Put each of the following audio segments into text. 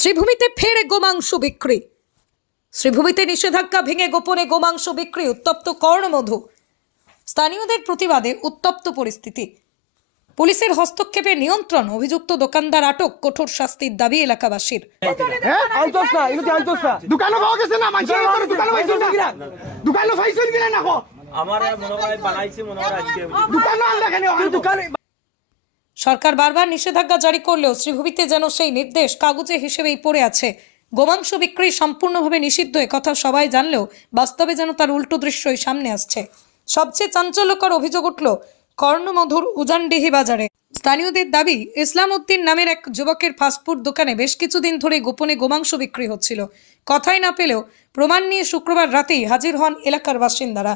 শ্রীভূমিতে ফের গোমাংস বিক্রি। শ্রীভূমিতে নিষেধাজ্ঞা ভেঙে গোপনে গোমাংস বিক্রি, উত্তপ্ত কর্ণমধু। স্থানীয়দের প্রতিবাদে উত্তপ্ত পরিস্থিতি। পুলিশের হস্তক্ষেপে নিয়ন্ত্রণ, অভিযুক্ত দোকানদার আটক, কঠোর শাস্তির দাবি এলাকাবাসীর আনলে কেন তুই দোকানে সরকার বারবার নিষেধাজ্ঞা জারি করলেও শ্রীভূমিতে যেন সেই নির্দেশ কাগজে হিসেবেই পড়ে আছে। গোমাংস বিক্রি সম্পূর্ণভাবে নিষিদ্ধ কথা সবাই জানলেও বাস্তবে যেন তার উল্টো দৃশ্যই সামনে আসছে। সবচেয়ে চাঞ্চল্যকর অভিযোগ উঠল কর্ণমধুর উজানডিহি বাজারে। স্থানীয়দের দাবি ইসলাম উদ্দিন নামের এক যুবকের ফাস্টফুড দোকানে বেশ কিছুদিন ধরে গোপনে গোমাংস বিক্রি হচ্ছিল। কথাই না পেলেও প্রমাণ নিয়ে শুক্রবার রাতেই হাজির হন এলাকার বাসিন্দারা।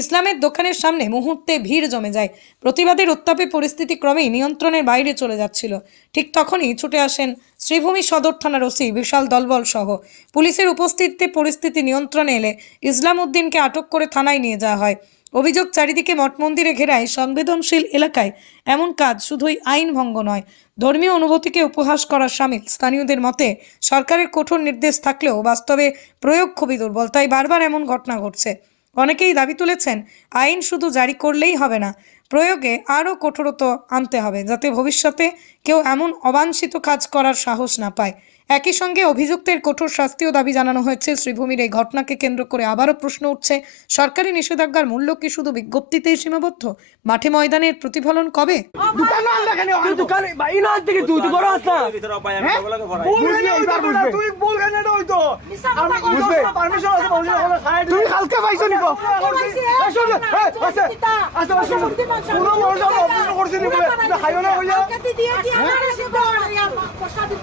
ইসলামের দোকানের সামনে মুহূর্তে ভিড় জমে যায়। প্রতিবাদের উত্তাপে পরিস্থিতি ক্রমেই নিয়ন্ত্রণের বাইরে চলে যাচ্ছিল। ঠিক তখনই ছুটে আসেন শ্রীভূমি সদর থানার ওসি বিশাল দলবল সহ। পুলিশের উপস্থিতিতে পরিস্থিতি নিয়ন্ত্রণে এলে ইসলাম উদ্দিনকে আটক করে থানায় নিয়ে যাওয়া হয়। অভিযোগ, চারিদিকে মঠ মন্দিরে ঘেরায় সংবেদনশীল এলাকায় এমন কাজ শুধুই আইন ভঙ্গ নয়, ধর্মীয় অনুভূতিকে উপহাস করার সামিল। স্থানীয়দের মতে, সরকারের কঠোর নির্দেশ থাকলেও বাস্তবে প্রয়োগ খুবই দুর্বল, তাই বারবার এমন ঘটনা ঘটছে। অনেকেই দাবি তুলেছেন, আইন শুধু জারি করলেই হবে না, প্রয়োগে আরও কঠোরত আনতে হবে যাতে ভবিষ্যতে কেউ এমন অবাঞ্ছিত কাজ করার সাহস না পায়। একই সঙ্গে অভিযুক্তের কঠোর শাস্তিও দাবি জানানো হয়েছে। শ্রীভূমির এই ঘটনাকে কেন্দ্র করে আবারও প্রশ্ন উঠছে সরকারি নিষেধাজ্ঞার মূল্য কি শুধু বিজ্ঞপ্তিতেই সীমাবদ্ধ? মাঠে ময়দানের প্রতিফলন কবে? হইতো হইতো?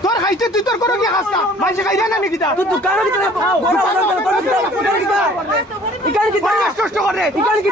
তোর খাইতে তুই তোর করো কি হাসতা? মাইসে খাইরা না নাকি তা? তুই দোকানে কি বড় বড় দোকানে কি দোকানে কি কষ্ট কষ্ট করে। ইকান কি